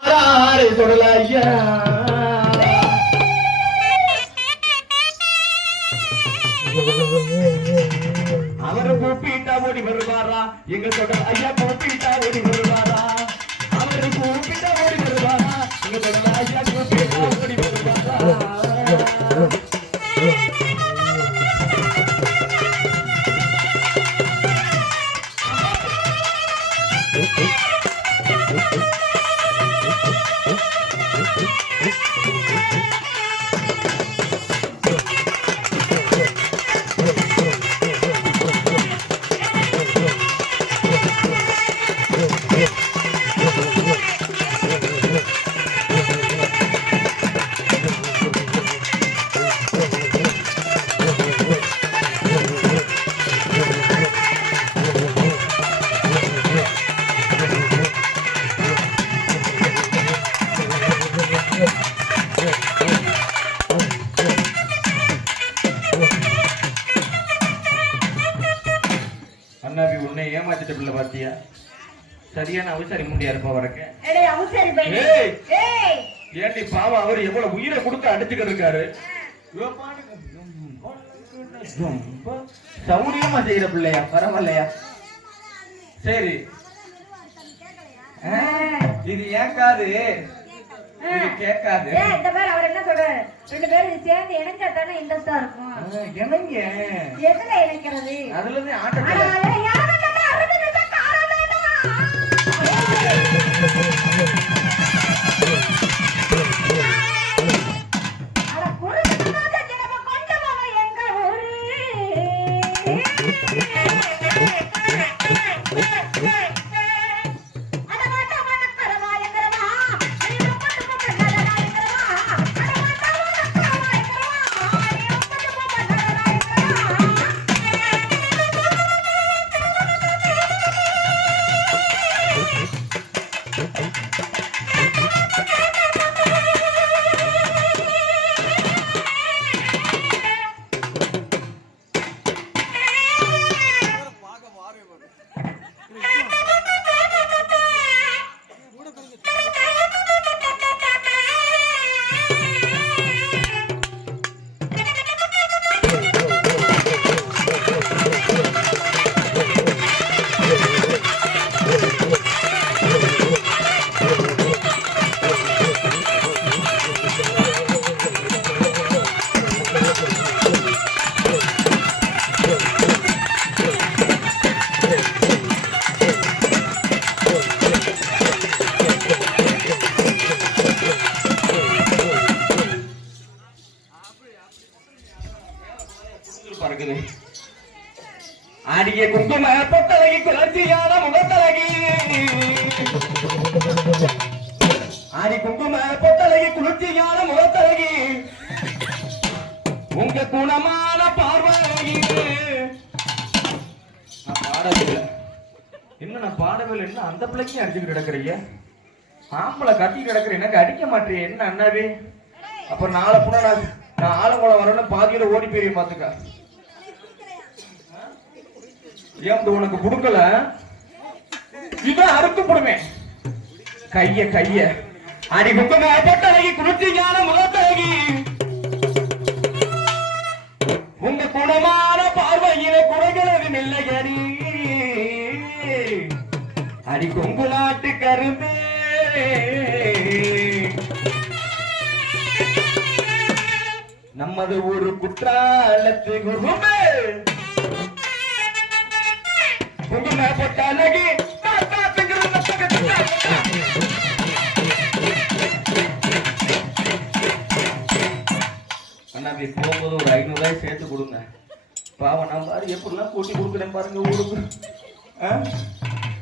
ஆறு தொடல ஐயா. அவரு கூப்பிட்டா ஓடி வருவாரா? எங்க தொடர் ஐயா கூப்பிட்டா ஓடி வருவாரா? அவர் கூப்பிட்டா ஓடி வருவாரா? எங்க தொடர் உன்னை ஏமாத்திட்ட பிள்ளை பாத்தியா? சரியான அவசரி முண்டியா இருப்ப வரக்க ஏண்டி பாவம் அவர் எவ்வளவு உயிரை கொடுத்து அடிச்சுக்கிட்டு இருக்காரு? சௌரியமா செய்யற பிள்ளையா? பரவாயில்லையா? சரி. இது ஏக்காது கேட்காது. இந்த பேர் அவர் என்ன சொல்றாரு? ரெண்டு பேரும் சேர்ந்து இணைஞ்சா தானே இன்ட்ரெஸ்டா இருக்கும். என்னங்க எதுல இணைக்கிறது? அதுல இருந்து ஆனா, Thank you. பறக்குது குங்கும பொட்டலகி குலர்ச்சியான முகத்தலகி. ஆடி குங்கும பொட்டலகி குளிர்ச்சியான முகத்தலகி. உங்க குணமான பார்வையழகி நான் பாடவில்லை. என்ன நான் பாடவில்லை? அந்த பிள்ளைக்கும் அடிச்சுக்கிட்டு கிடக்குறீங்க? ஆம்பளை கட்டி கிடக்குற எனக்கு அடிக்க மாட்டேன். என்ன அண்ணாவே? அப்புறம் நாளை புண்ணா நான் நான் ஆலங்குளம் வரணும்னு பாதியில ஓடி போய் பாத்துக்க. ஏன் உனக்கு கொடுக்கல இவன் அறுத்து போடுவேன் கைய கைய. அடி குங்கும பொட்டழகி குளிர்ச்சியான முகத்தழகி. உங்க குணமான பார்வையில குறைகிறது இல்லையடி. அடி கொங்கு நாட்டு கரும்பே. நமது ஒரு குற்றாலத்து குருமே குங்கும பொட்டழகி தாத்தா திங்கிற பக்கத்துல. அண்ணா அப்படி போகும்போது ஒரு ஐநூறு ரூபாய் சேர்த்து கொடுங்க. பாவம் நான் பாரு எப்படிலாம் கூட்டி கொடுக்குறேன் பாருங்க ஊருக்கு?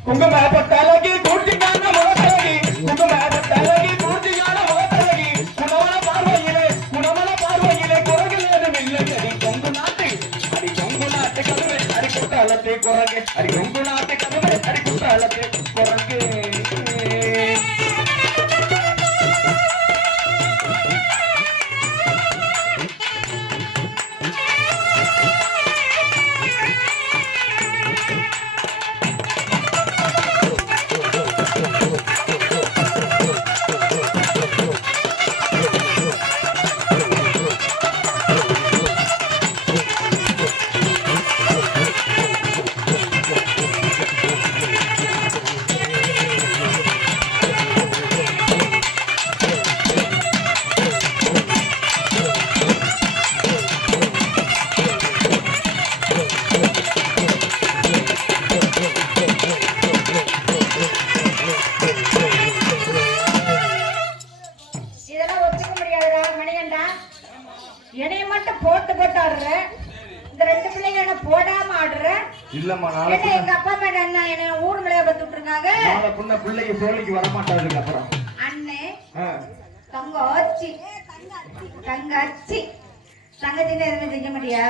குங்கும பொட்டழகி கூட்டிக்கான அடி குற்றாலத்தை குரங்கு அடி என்னைய மட்டும் போட்டு போட்டு ஆடுற? இந்த ரெண்டு பிள்ளைங்க என்ன போடாம ஆடுற? இல்லம்மா நாளை எங்க அப்பா அம்மா என்ன என்ன ஊர் மேலே பத்துட்டு இருக்காங்க நாளை புண்ண பிள்ளைங்க சோழிக்கு வர மாட்டாங்க அப்புறம். அண்ணே தங்காச்சி தங்காச்சி தங்கச்சின்னு எதுவும் செய்ய மாட்டியா?